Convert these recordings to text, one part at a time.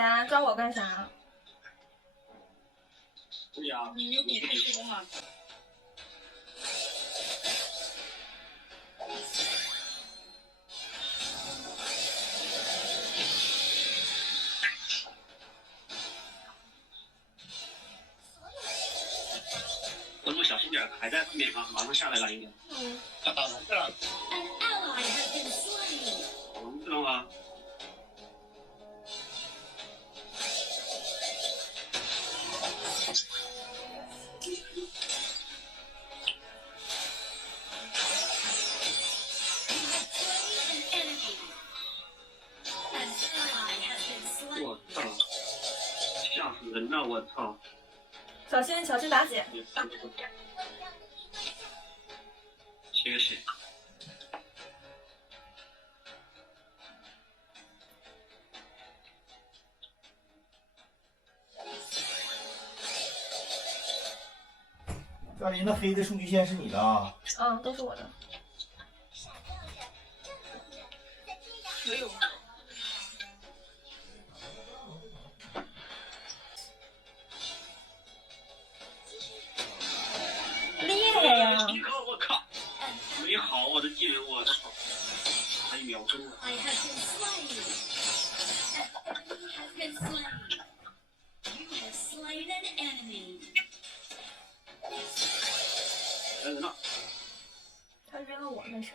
钱，抓我干啥？对呀，你牛逼，太成功了。走路小心点，还在后面啊，马上下来了应该。他打龙去了。打龙去了吗？我操！吓死人了！我操！小心小心打血。谢谢。大林，那黑的数据线是你的啊？嗯，都是我的。没有。厉害呀！一个我靠，没好我的技能，我操，还有秒钟了。来人了。他扔了我，没事。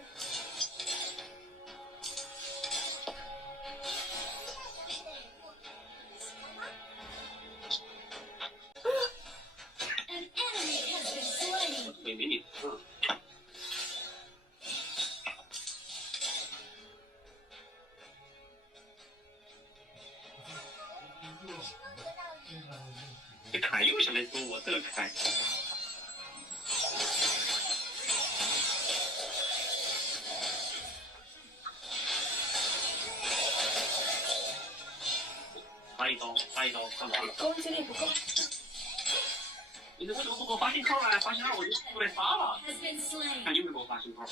腿没你疼。这凯又想来捉我，这个凯。发一刀，发一刀，干嘛？攻击力不够。你为什么不给我发信号啊？发信号我就过来杀了。看有没有给我发信号？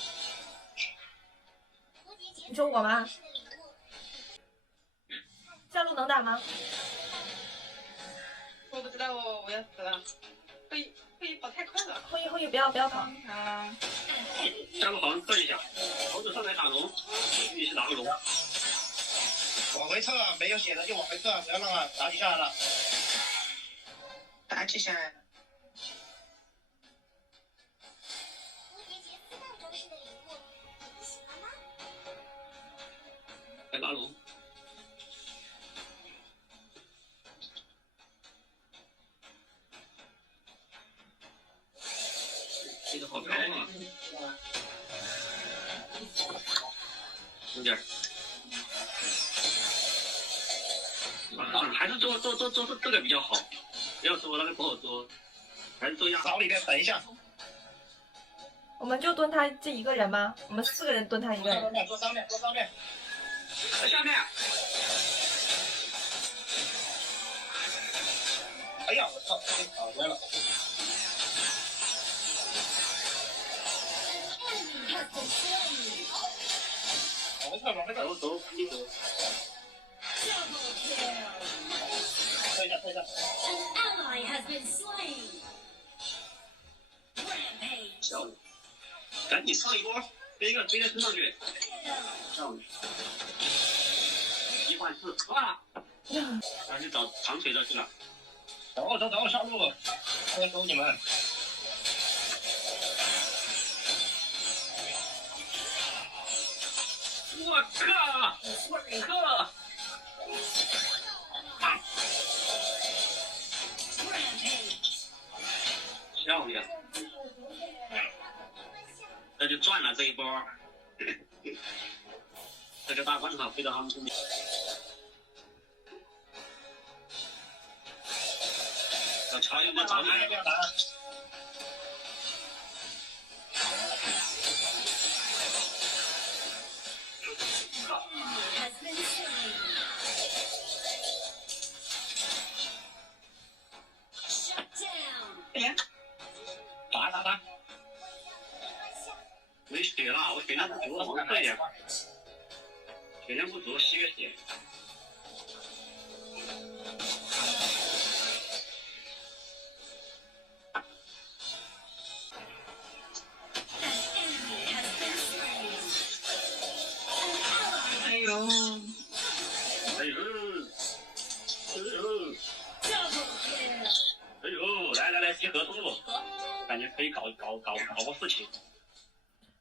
你说我吗？下路能打吗？我不知道哦，我要死了。会跑太快了。后羿不要跑。啊！下路好像这一下，猴子上来打龙，必须打个龙。往回撤，没有血的就往回撤，不要让他打几下了。打几下。来打龙。这个好高啊！有点。还是做这个比较好，不要做那个不好做，还是做压槽里面等一下。我们就蹲他这一个人吗？我们4个人蹲他一个人。坐上面，坐上面。在下面。哎呀，我操，被打歪了。往回撤，走，你走。退下，退下。笑你，赶紧上一波，飞在身上去。笑你。一换4，哇！他去找长腿的去了。走，下路，我要走你们。我靠！我靠！笑你！这就赚了这一波。这个大关卡飞到他们后面。小乔有没有找你？不要打。打。没血了，我血量不足，我快点。血量不足，吸个血。集合中路，感觉可以搞个事情。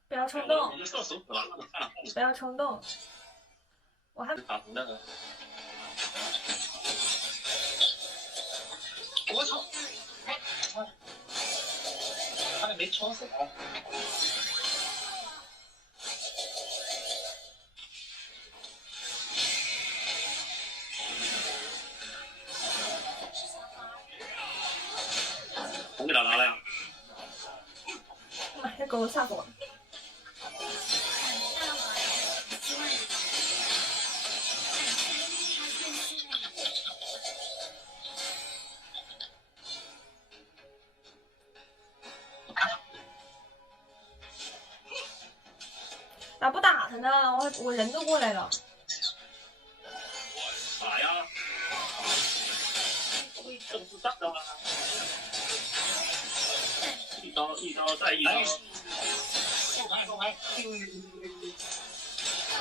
不要冲我动，就射手死了，算了，不要冲动。我还打红的。我操！差点没戳死他。红给他拿了呀！妈呀，狗吓死我了！咋不打他呢？我人都过来了。打呀！这不是上的吗？一刀再一刀。后排后排。什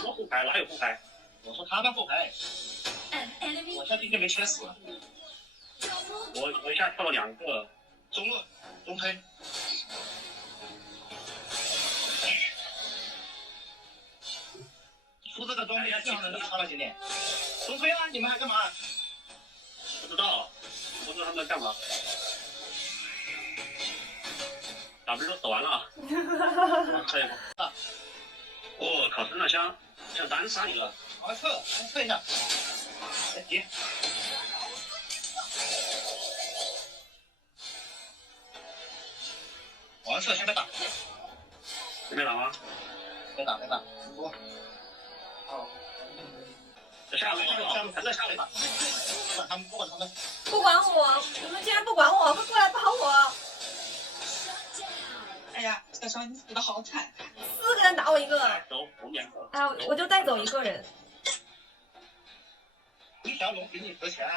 么后排？哪有后排？我说他们后排。我下进去没切死。我一下跳了2个。中路中推。出这个装备非常的差了，兄弟。中推啊！你们还干嘛？不知道他们在干嘛。W 都死完了。我靠，真的像单杀一个。往侧一下。来急。往侧先别打。没打吗？别打。多。下面还在下面。不管他们。不管我，你们竟然不管我，快过来帮我！哎呀，小小你死的好惨。 4个人打我1个，走，红2个。哎，我就带走1个人。一条龙比你值钱。